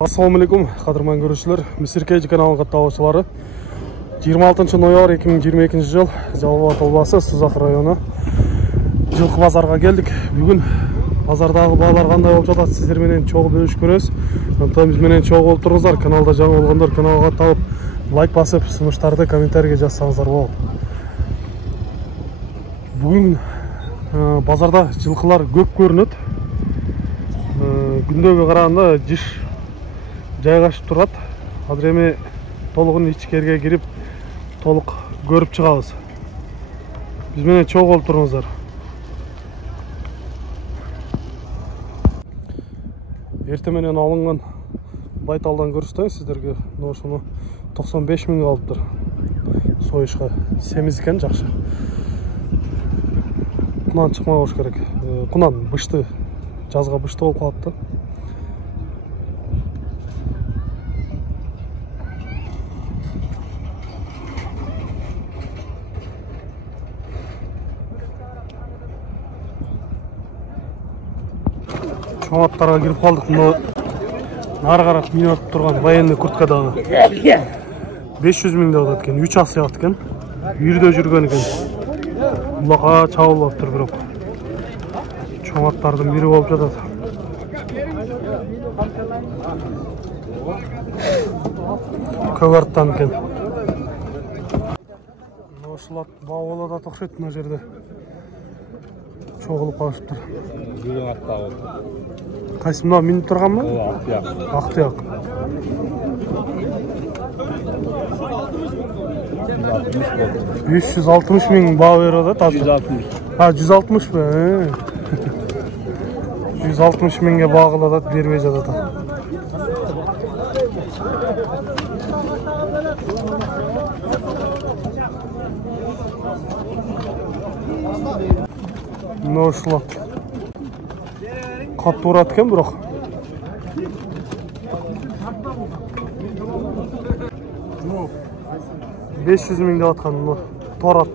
Assalamu alaikum, qadırman görüşçüler. Misirkej kanalının katılımcıları. 26 noyabr 2022 yıl Жалал-Ат облысы Созақ районы жылқы базарға келдік. Бүгін базардағы бағалар қандай болып жатады, сіздерменен чоғы бөліш көресіз. Сондықтан бізменен чоғы болып тұрыңыздар. Каналда жаңа болғандар каналға тауып лайк басып, ұсыныстарды комментарийге жазсаңыздар болады. Бүгін базарда жылқылар көп көрінеді. Күндегі қарағанда жиш жайғашып тұрады. Қазір эми толығын ичкерге кирип толық көріп шығабыз. Біз менен чоң болуп туруңуздар. Эрте менен алынган байталдан көрсөтөйүн сиздерге. Ошону 95 миңге алыптыр. Союшка семиз экен, жакшы. Кунан чыкмай болуш керек. Кунан бышты, жазга бышты болуп калыптыр. Чоң аттарға кирип калдык. Нары карап минут турган военный курткадагы 500 миң деп атат экен. 3 ас ягат экен. Үйүрдө жүргөн экен. Булакка чабылып тур бирок. Чоң аттардын бири болуп жатат. Көк арттан экен. Ушул ат баалада окшойт мына жерде. Чогулуп калышыптыр. Бүгүн атта болду. Кайсы мына минут турганбы? Актыяк. 560 миң баа берип атат. 160. 160 бе? 160 миңге багылып атат, бербей жатат. Мына ушул ат катты урат экен, бирок 500 миң деп аткан тор ат.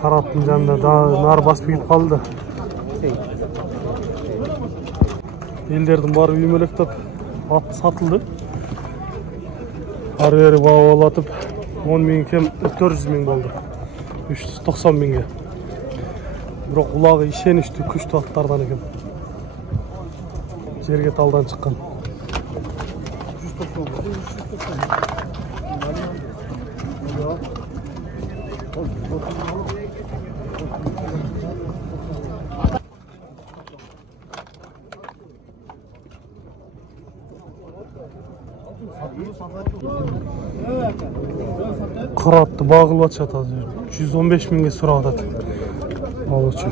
Караттын жанында нары басып кетип калды. Элдердин баары үймөлөктөп ат сатылды. Ары бери баалатып 10 миң кем 400 миң болду. 390 миңге. Бирок улагы ишеничтүү, күчтүү аттардан экен. Жерге талдан чыккан. Кыратты багылып атышат азыр. 115 миңге сурап атат. Алычы.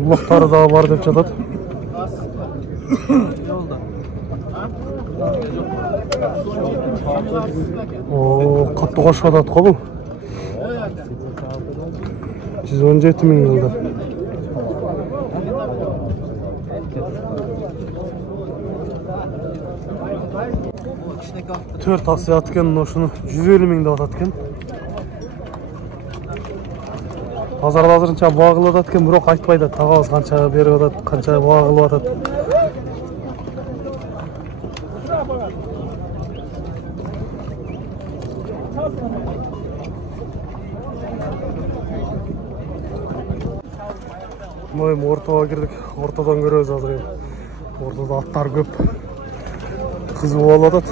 Улактары да бар деп жатат. Катты кошуп атат го бул. 117 миң жылда. Төрт асы аткен, ошону 150 миң деп атат экен. Базарда азырынча багылып атат экен, бирок айтпайт атат. Тагабыз канча берип атат, канча багылып атат. Моим ортого кирдик. Ортодон көрөбүз азыр. Ортодо аттар көп. Кызуу болуп атат.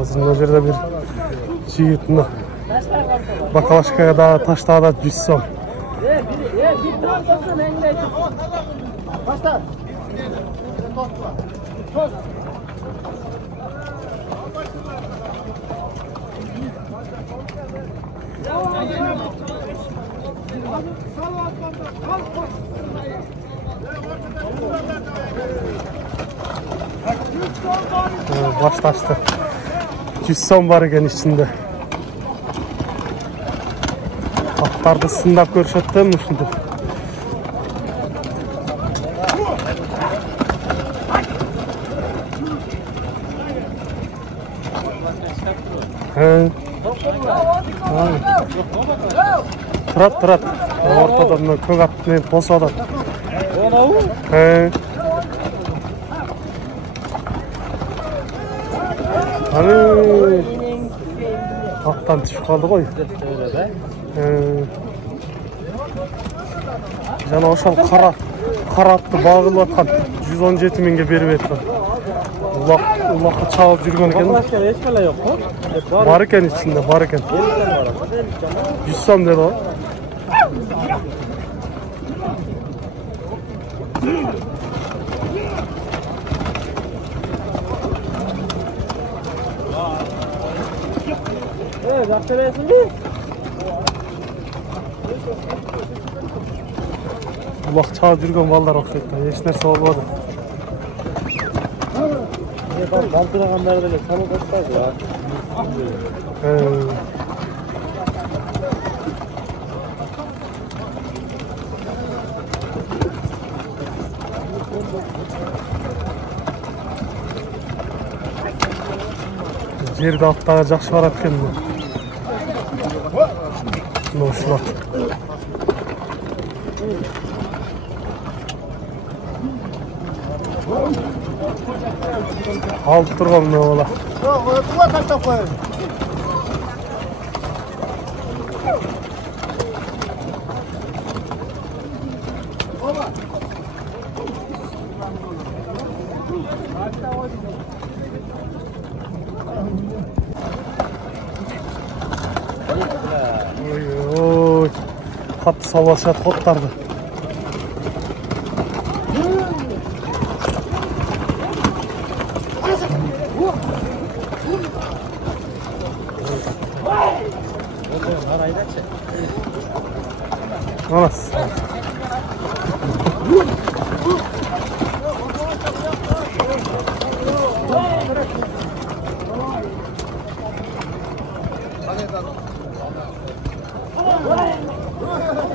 Азыр мына жерде бир жигит мына бакалашкага да таштаада 100 сом. Başlaştı. 100 сом бар екен ішінде. Аттарды сындап көрсетті ушинтип. Тұрат. Ортада мына көк атымен босады. Аттан түсіп қалды ғой. Жана ошол қара атты бағылып атқан 117 мыңға беріп еткен. Улаққа чалып жүрген екен. Бар екен içinde, бар екен. 100 сом деді ғой. Улақ чалып жүрген балдар оқиды. Еш нәрсе болмады. Балтырағандарды да салып қойсайды. Жерді аттағы жақсы барат екен. Ушылат. Алып тұрған мына бала. Ой, қатты салбашат қоттарды. Анас.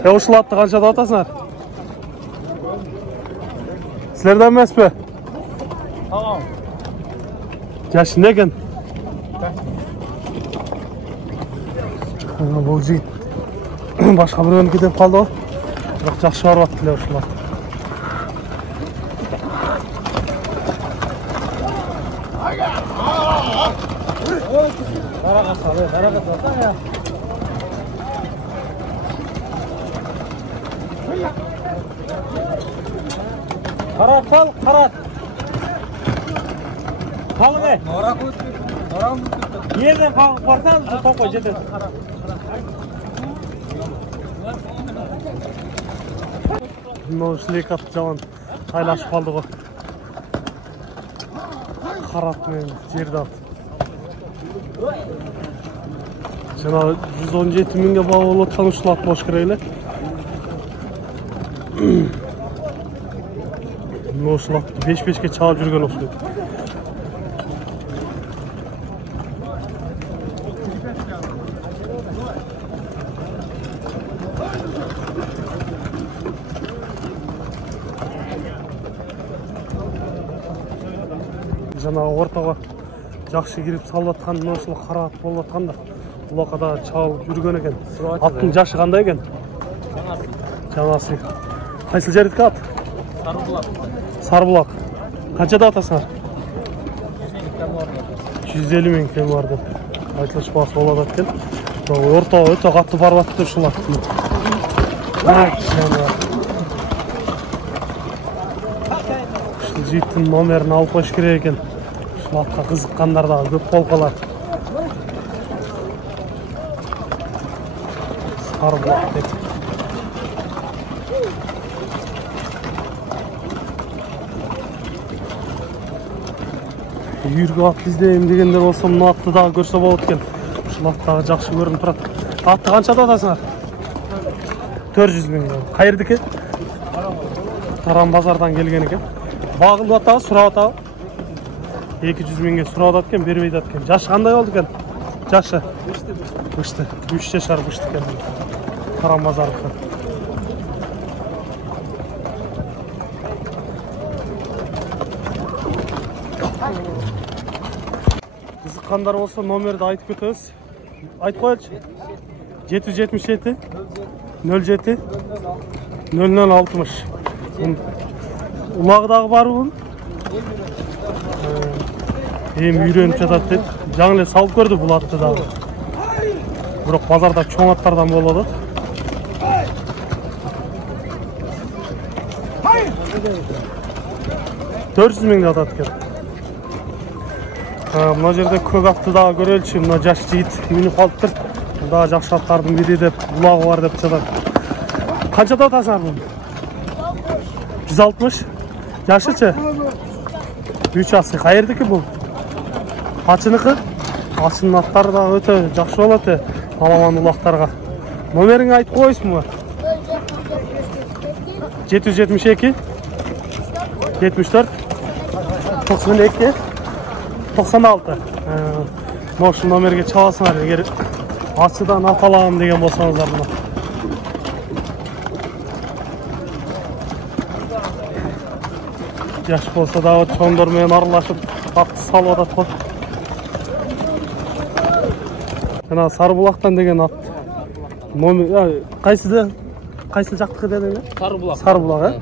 Ушул атты канчада атасыңар? Силерден эмес бе? Tamam. Жашы не екен? Бұл жігіт башқа біреуінікі деп қалды ғой. Бірақ жақсы барып аттылар ушулар. Қараға салсаң я. Қарат сал, қарат. Қалың ей. Ерден қалып барсан, тоқой жетеді. Мынау шлейк атты жаман айлашып қалды ғой. Қарат мен жерді ат. Жана 117 мыңға баға болып отқан ушул ат бош керек эле. Ушул атты 5-5ке чалып жүрген окшойт. Жана ортаға жақсы кирип салып аткан ушул кара ат болуп атканда улакка да чалып жүргөн экен. Аттын жашы кандай экен? Жаңасы. Кайсыл жердики ат? Сарбулак. Канчада атасыңар? 150 миң кем бар деп айтылышпасы болот экен. Ортого өтө катты барып атты ушул ат. Ушул жигиттин номерин алып коюш керек экен. Ушул атка кызыккандар да көп болуп калат. Сарбулак деп. Үйіргі ат іздейм дегендер болса, мұны атты дағы көрсе болот екен. Ушул аттағы жақсы көрініп тұрат. Атты қаншада атасыңар? 400 миң. Қайырдікі? Таран базардан келген екен. Бағылып аттағы, сұрап аттағы? 200 миңге сұрап аткен, бербейді аткен. Жашы қандай oldu екен? Жашы? Бышты. 3 жашар бышты екен. Таран базардікі. Айтқандар болса номерді айтып кетіңіз. Айтып қойшы. 777 07 0060. Улағыдағы бар бұл. Үйреніп жатады деді. Жаңыле салып көрді бұл атты дағы. Бірақ базарда чоң аттардан болады. 400 мыңды атады екен. Мына жерде көк атты дағы көрелші. Мына жаш жігіт үйініп қалып тұр. Бұндағы жақсы аттардың бері деп, бұлағы бар деп жатады. Қаншада атасың бұл? 160. Жашычы? 3 асы. Қайырдікі бұл? Ачынықы? Ачының аттары да өте жақсы болады аламан ұлақтарға. Номеріңі айтып қойсын мұ? 772 74 92 96. Осы номерге чаласыңар егер ачыдан аталағым деген болсаңыздар мұны. Жаш болса да чоңдормен аралашып атты салып атат қой. Жана Сарыбулақтан деген ат. Қайсы жақтықы дедіңіз? Сарыбулақ. Сарыбулақ,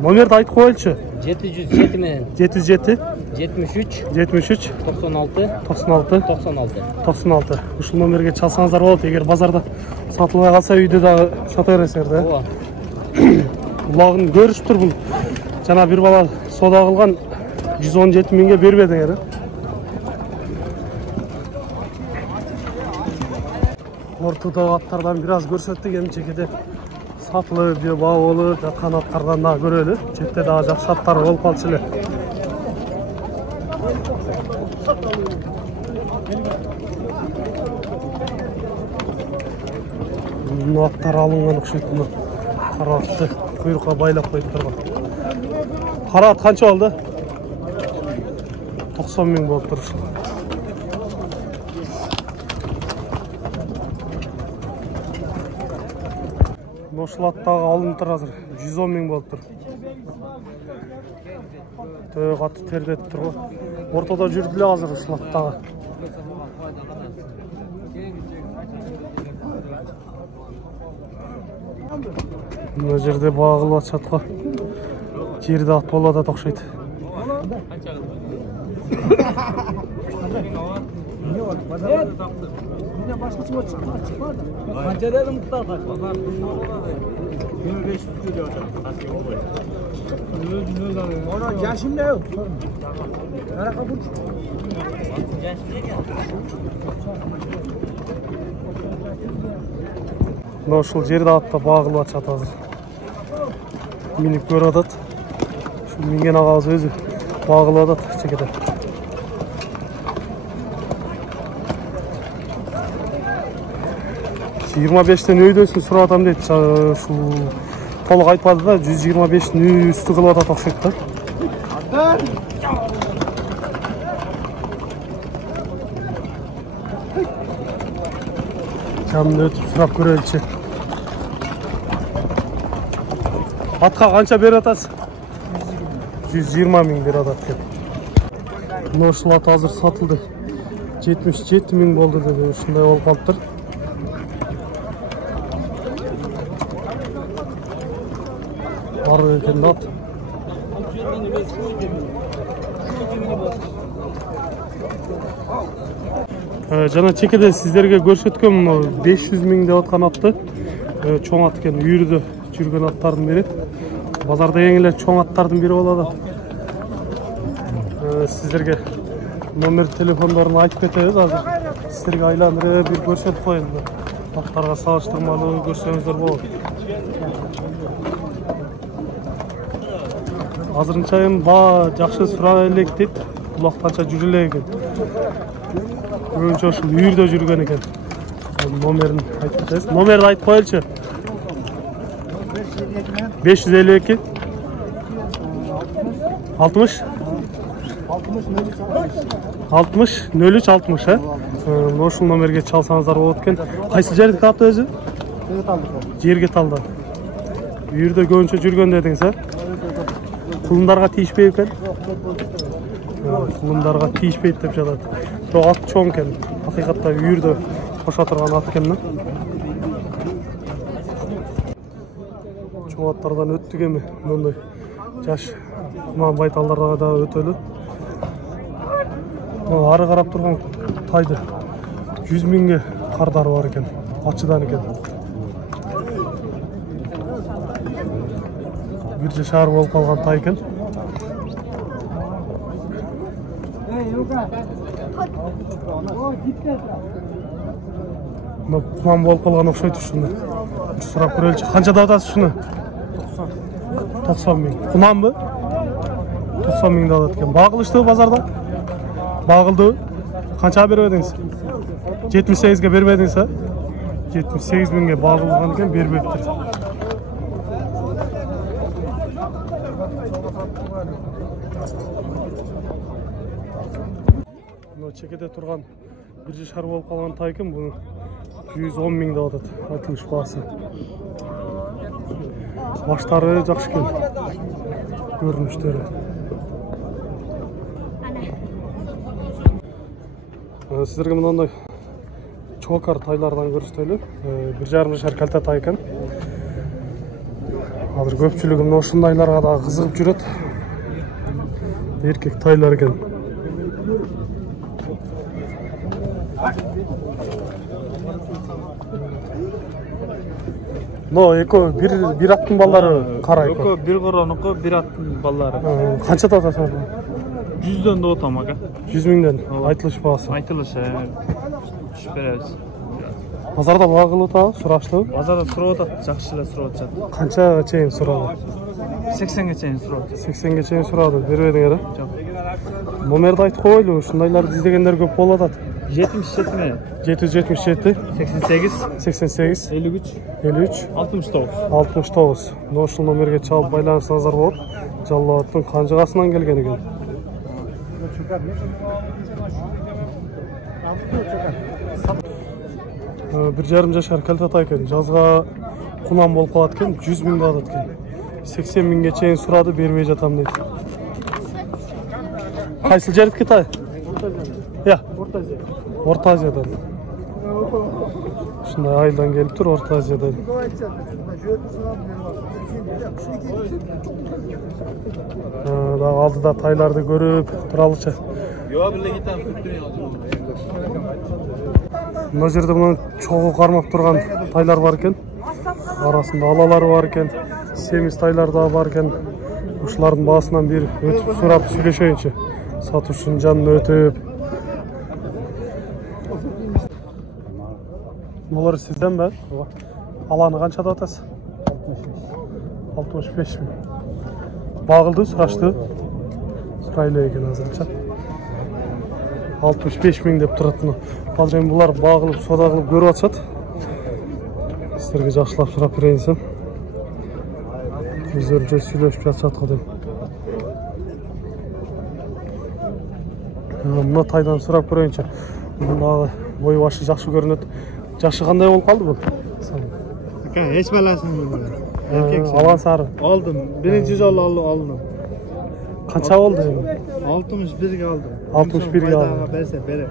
номерді айтып қойылшы. 707 мен 707 73 96 96 96. Ушул номерге чалсаңыздар болот. Егер базарда сатылбай калса үйдө да сата бересиңер да. Улагын көрүшүп тур бул. Жана бир бала сода кылган 117 миңге бербедиңер. Ортодогу аттардан бир аз көрсөттүк, эми чекеде сатылып же баалып жаткан аттардан да көрөлү. Четте дагы жакшы аттар болуп калчу эле. Мына аттар алынган окшойт. Мына кара атты куйрукка байлап коюп турган. Кара ат канча болду? 90 миң болуп тур. Ошол аттагы алынып тур азыр 110 миң болуп тур. Төө катты тердетип тур го. Ортодо жүрдү эле азыр ушул аттагы. Мына жерде багылып атышат го. Жерде ат болуп атат окшойт. Qancha dedim mutlaq bozor. 1500 kilo Ona yaşımda yok. Qanaqa bu? Мына ушул жерде атта багылып атышат азыр. Минип көрүп атат. Ушул минген агабыз өзү багылып атат чекеде. Жыйырма бештен өйдөсүн сурап атам дейт. Ушул толук айтпады да, 125 үстү кылып атат окшойт да. Жанынан өтүп сурап көрөлүчү. Атка канча берип атасыз? 120 миң берип атат экен. Мына ушул ат азыр сатылды. 77 миң болду деди. Ушундай болуп калыптыр. Бар екен ат. Жана чекеде сиздерге көрсөткөм 500 миң деп аткан атты. Чоң ат экен, үйүрдө жүргөн аттардын бири. Базарда эң эле чоң аттардын бири болот. Сиздерге номер телефондорун айтып кетебиз азыр. Сиздерге айландырып бир көрсөтүп коеюн. Аттарга салыштырмалуу көрсөңүздөр болот. Азырынча эми жакшы сурап элек дейт. Булактанча жүрө элек экен. Көбүнчө ушул үйүрдө жүргөн экен. Номерин айтып кетесиз. Номерди айтып коелучу. 552 60 03 60. Ошол номерге чалсаңыздар болот экен. Кайсы жердики аты өзү? Жерге талды. Үйүрдө көбүнчө жүргөн дедиңиз, Кулундарга тийишпейт экен? Кулундарга тийишпейт деп жатат. Бирок ат чоң экен. Акыйкатта үйүрдө кошо турган ат экен да. Чоң аттардан өттүк эми мындай жаш куман байталдарга да өтөлү. Ары карап турган тайды 100 миңге кардары бар экен. Ачыдан экен. Bir жашар болуп калган тай экен. Куман болуп калган окшойт ушуну. Сурап көрөлчү. Канчада атасыз ушуну? 90 миң. Куманбы? 90 миңде алат экен. Багылыштыбы базарда? Багылды. Канчага бербедиңиз? 78ге бербедиңиз, а? 78 миңге багылган экен, бербептир. Чекеде турган bir жашар болуп калган тай экен, буну 110 миң деп атат, айтылыш баасы. Баштары жакшы экен. Көрүнүштөрү. Сиздерге мындай чокар тайлардан көрсөтөлү. 1,5 жашар калта тай экен. Азыр көпчүлүгү мына ушундайларга да кызыгып жүрөт. Эркек тайлар экен. Но эко бир аттын балдары кара эко. Эко бир коронуку, бир аттын балдары. Канчада атасыз? 100дөн деп атам ака. 100 миңден айтылыш баасы. Айтылыш түшүп беребиз. Базарда багылып атабы, сураштыбы? Базарда сурап атат, жакшы эле сурап атышат. Канчага чейин сурады? 80ге чейин сурап атат. 80ге чейин сурады, бербедиңер, а? Жок. Номерди айтып коелу, ушундайларды издегендер көп болуп атат. 77 ме? 777 88 88 53 53 69. 69. Мына ушул номерге чалып байланышыңыздар болот. Жалал Абадтын Канжыгасынан келген экен. Bir 1,5 жашар калта тай экен. Жазга кунан болуп калат экен, 100 миңге алат экен. 80 миңге чейин сурады, бербей жатам дейт. Кайсыл жердики тай? Я. Орта Азиядан. Ушундай айылдан келип тур, Орта Азиядан. Дагы алдыда тайларды көрүп туралычы. Мына жерде мына чогуу кармап турган тайлар бар экен. Арасында алалары бар экен, семиз тайлар да бар экен. Ушулардын баасынан бир өтүп сурап сүйлөшөйүнчү. Сатуучунун жанына өтүп. Булар сизден бе? Аланы канчада атасыз? 65 миң. Багылды, сурашты. Сурайлы экен азырча. 65 миң деп турат мына. Азыр эми булар багылып, сода кылып көрүп атышат. Сиздерге жакшылап сурап берейин десем. Өздөрүнчө сүйлөшүп жатышат го дейм. Мына тайдан сурап көрөйүнчү. Мына бою башы жакшы көрүнөт. Жашы кандай болуп калды бул? Ака, эч баласын билбейм. Эркек. Алан сары. Алдым. Биринчи жолу алдым. Канча болду эми? 61ге алдым. 61ге алдым. Берсе берем.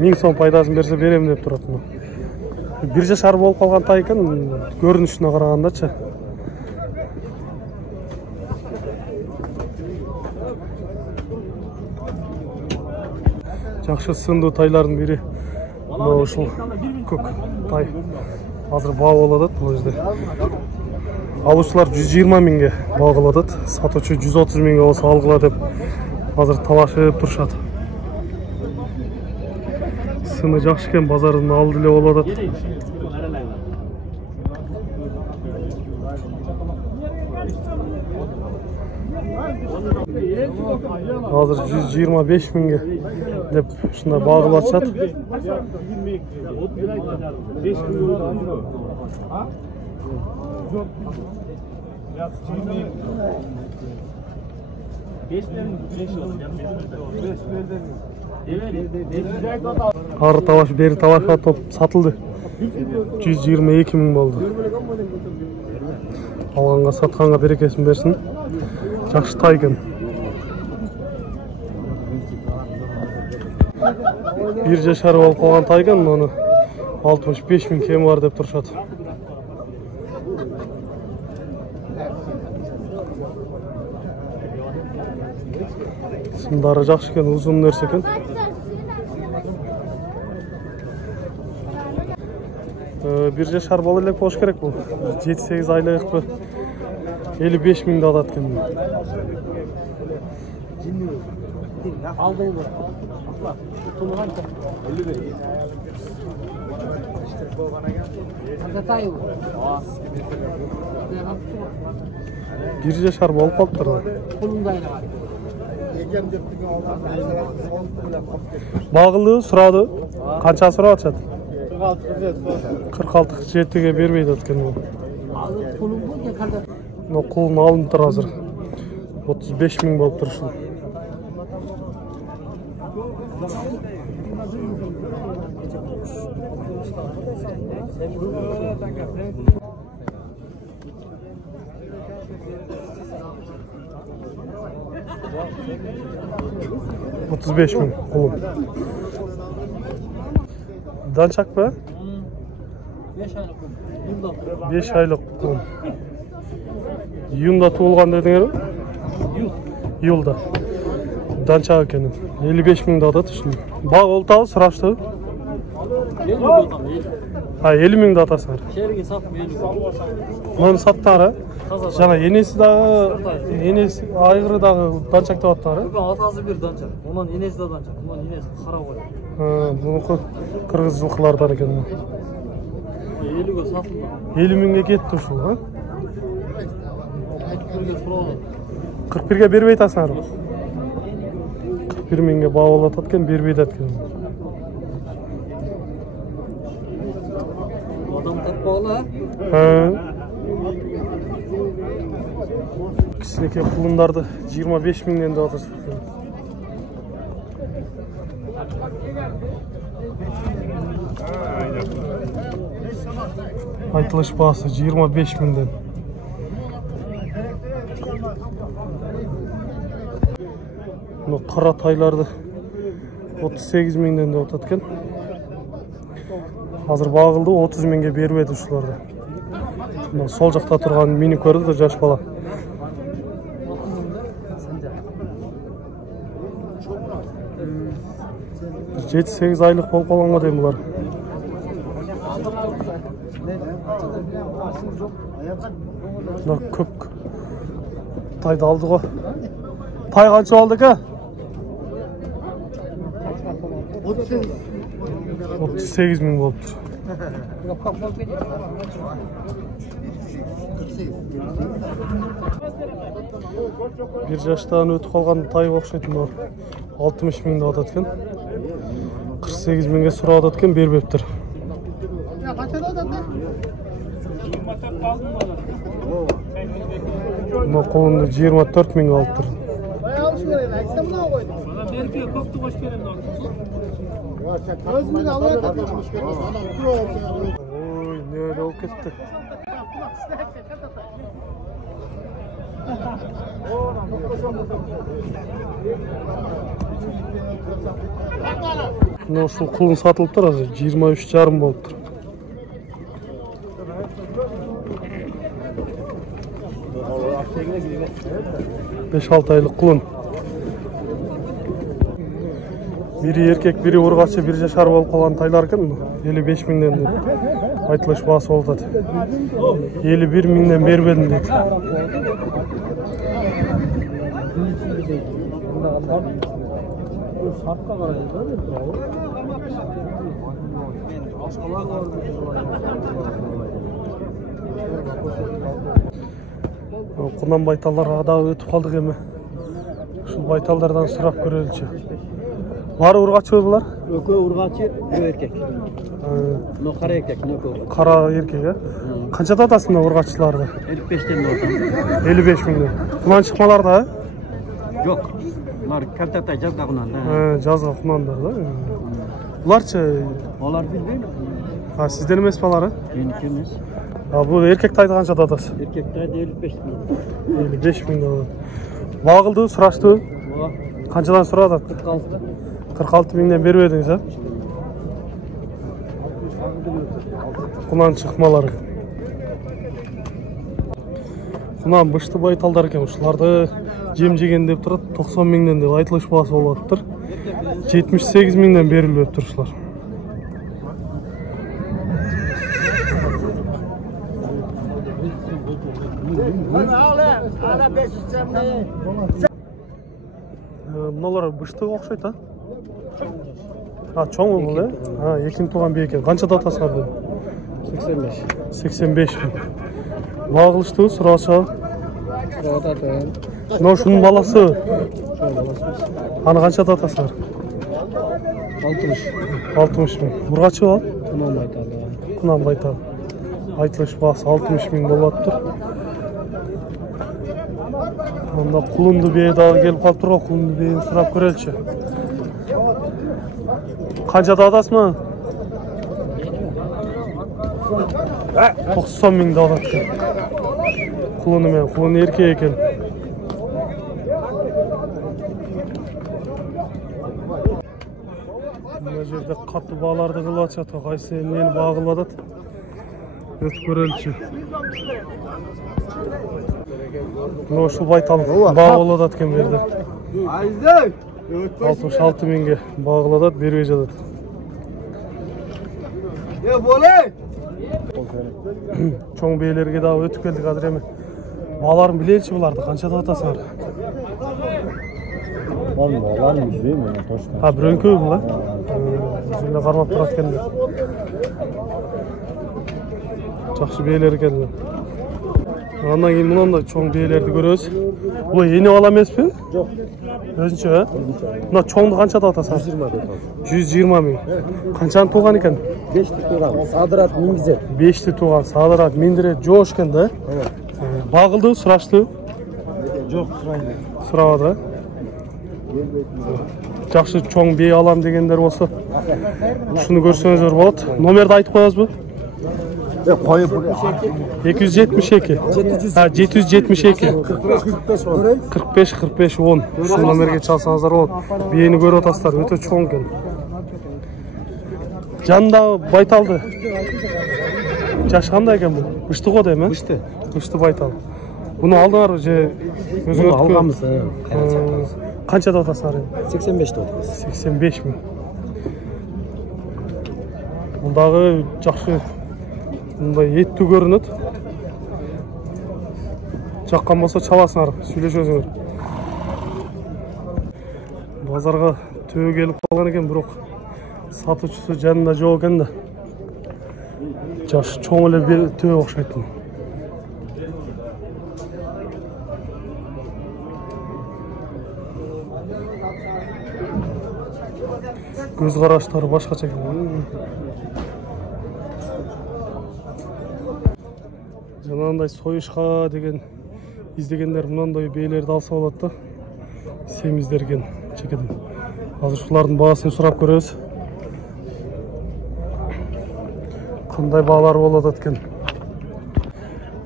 1000 сом пайдасын берсе берем деп турат мына. 1 жашар болуп калган тай экен, көрүнүшүнө карагандачы. Жакшы сындуу тайлардын бири. Мына ушул көк тай. Азыр баа болуп атат бул жерде. Алуучулар 120 миңге багылып атат. Сатуучу 130 миңге болсо алгыла деп азыр талашып турушат. Сыны жакшы экен, базардын алды эле болуп атат. Азыр 125 миңге деп ушундай багылып атышат. Ары табаш, бери табашка топ сатылды. 122 миң болду. Алганга, сатканга берекесин берсин. Жакшы тай экен. Bir жашар болуп калган тай экен, аны 65 миң кеми бар деп турушат. Сындары жакшы экен, узун нерсе экен. Bir жашар боло элек болуш керек бул. 7-8 айлыкпы. 55 миңди алат экен. Bir жашар болуп калыптыр. Багылды, сурады. Канча сурап атышат? 46-47-ге бербейт экен бул. Но кулун алынып тур азыр. 35 миң болуп турушул. $35 миң кулун. Данчак ба? 5 айлык кулун. Июнда туулган дедиңер? Июлда. Данчак экен. 55 миңди атат ушул. Баг олтабы сурашты? 50 миңди атасыңар. Шерге сатып 50. Муну саттыңар? Жана энеси дагы, энеси айгыры дагы данчак деп аттыңар? Бүгүн атасы бир данчак. Онун энеси да данчак. Мунун энеси кара кой. Мунуку кыргыз жылкылардан экен. 50ге сатылды. 50 миңге кетти ушул, а? 41ге суралды. 41ге бербей атасыңар? 41 миңге баа атат экен, бербейт экен. Адам таппагыла. Кичинекей кулундарды 25 миңден деп атышат. Айтылыш баасы 25 миңден. Мына кара тайларды 38 миңден деп атат экен. Азыр багылды 30 миңге бербейт ушуларды. Мына сол жакта турган мени көрдү да жаш бала. 7-8 айлык болуп калганга дейм булар. Мына көп тайды алды го. Тай канча болду экен? 38 миң болуптур. Bir жаштан өтүп калган тай окшойт мына. 60 миңди атат экен. 48 миңге сурап атат экен, бербептир. Мына колунду 24 миң алыптыр. Ой, не болуп кетти. Мына ушул кулун сатылыптыр азыр 23,5 болуптур. Beş 6 aylık kulun. Biri erkek, biri urgaççı, bir жашар болуп калган тайлар экен. 55 миңден деп айтылыш баасы болуп атат. 51 миңден бербедим дейт. Кунан байталларга да өтүп калдык эми. Ушул байталдардан сурап көрөлүчү. Бары ургачы булар? Экөө ургачы, бирөө эркек. Но кара эркек, Кара эркек, э? Канчада атасың ургачыларды? 55'ten болду. 55 миңден. Кунан чыкмаларда, э? Жок. Булар картата жазга кунан да. Жазга кунандар да. Буларчы? Алар билбейм. Сизден эмес балары? Меники эмес. Бул эркек тайды канчада атасыз? Эркек тайды 55 миң. 55 миңден. Багылды, сурашты? Канчадан сурап атат? 46. 46 миңден бербедиңиз, а? Кунан чыкмалары. Кунан бышты байталдар екен. Ушуларды жем жеген деп турат, 90 миңден деп айтылыш баасы болуп атыптыр. 78 миңден берилип турушулар. Мыналар быштыга окшойт, а? Чоң бул, э? Экин тууган бий экен. Канчада атасы бар бул? 85. 85 миң. Багылыштыбы, сурачабы? Сурап атат. Мына ушунун баласы. Шол баласы. Аны канчада атасы бар? 60 миң. Бургачы бол? Кунан байталы. Кунан байтал. Айтылыш баасы 60 миң болуп атыптыр. Анда кулунду бээ дагы келип калып турган, кулунду бээни сурап көрөлчү. Канчада атасызбы? 90 миң да алат экен. Кулуну менен, кулун эркек экен. Мына жерде катты бааларды кылып атышат, кайсы эмнени баа кылып атат? Өтүп көрөлчү. Мына ушул байтал баа болуп атат экен бу жерде. 66 миңге баа кылып атат, бербей жатат. Чоң бээлерге дагы өтүп келдик азыр эми. Бааларын билеличи буларды, канчада атасыңар? Баларын билбейм, мен точно. Бирөңкөбү бул, а? Өзүнө кармап турат экенди. Жакшы бээлер экен. Андан кийин мынандай чоң бээлерди көрөбүз. Бул эне бала эмеспи? Жок. Өзүнчө, э? Мына чоңду канчада атасыңар? 120 деп атат. 120 миң. Канчаны тууган экен? 5 тууган. Садырат мингизет. 5 тууган, садырат, миндирет, жоош экен да? Багылды, сураштыбы? Жок, сурайбы. Сурабады. Жакшы чоң бей алам дегендер болсо, ушуну көрсөңүздөр болот. Номерди айтып коебузбу? Коюп 272. 772. 45 10. Ушул номерге чалсаңыздар болот. Бейни көрүп атасыздар, өтө чоң экен. Жанында байталды. Жашы кандай экен бул? Бышты го дейм, э? Бышты байтал. Буну алдыңарбы же өзүңөр алганбыз? Канчада атасыңар? 85 деп атабыз. 85 миң. Бул дагы жакшы мындай эттүү көрүнөт. Жаккан болсо чаласыңар, сүйлөшөсүңөр. Базарга төө келип калган экен, бирок сатуучусу жанында жок экен да. Жаш чоң эле төө окшойт. Көз караштары башкача экен. Жанагындай союшка деген издегендер мынандай бээлерди алса болот да. Семиздерген чекеден. Азыр ушулардын баасын сурап көрөбүз. Кандай баалар болуп атат экен?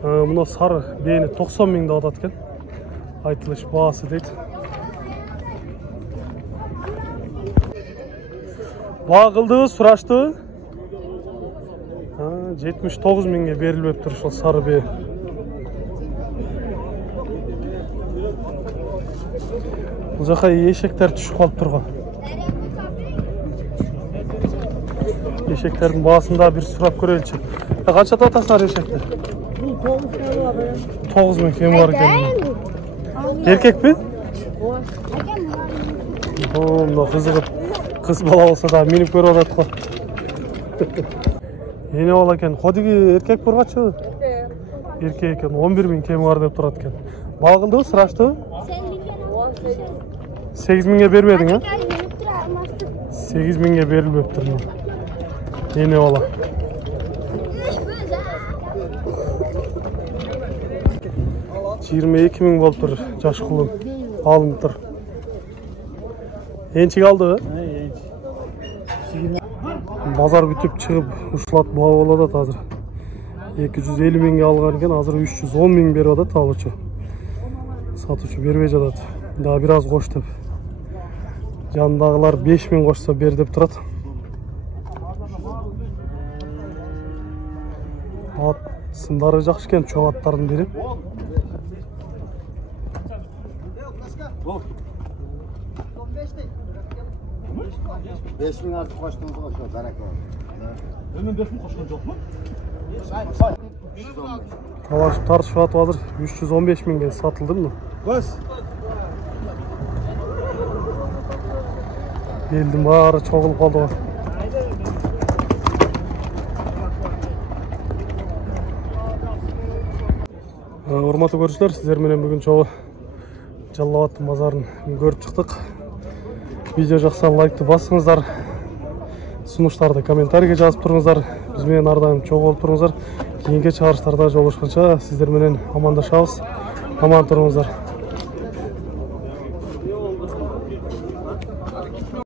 Мына сары бээни 90 миң деп атат экен. Айтылыш баасы дейт. Баа кылдыбы, сураштыбы? 79 миңге берилиптир ушул сары бээ. Бул жака эшектер түшүп калып турган. Эшектердин баасын да бир сурап көрөлчү. Канчада атасыңар эшекти? 9 миң кем бар экен. Эркекпи? Мына кызыгып, кыз бала болсо да минип көрүп атат го. Эне бала экен. Кодиги эркек бургачы? Эркек экен. 11 миң кем бар деп турат экен. Баа кылдыбы, сураштыбы? 8 миңге бербедиң, а? 8 миңге берилбептир. Эне бала. $22 миң болуптур, жаш кулун алыныптыр. Энчик алдыбы? Базар бүтүп чыгып, ушулат баа болуп атат азыр. 250 миңге алган экен, азыр 310 миң берип атат алуучу. Сатуучу бербей жатат. Дагы бир аз кош деп. Жандагылар 5 миң кошсо бер деп турат. сындары жақсы екен, чоң аттардың бірі. Beş bin artık koştuğumuzu koşuyor. Berek var. Hemen 5 bin koşkan yok mu? Талашып тартышып атып жатыр. 315 мыңға сатылды мына. Bas. Елдің бары чоғылып қалды ғой. Урматтуу көрүүчүлөр, сиздер менен бүгүн чогуу Жалал Абадтын базарын көрүп чыктык. Видео жакса лайкты басыңыздар. Сунуштарды комментарийге жазып туруңуздар. Биз менен ар дайым чогуу болуп туруңуздар. Кийинки чыгарыштарда жолугушканча сиздер менен амандашабыз. Аман туруңуздар.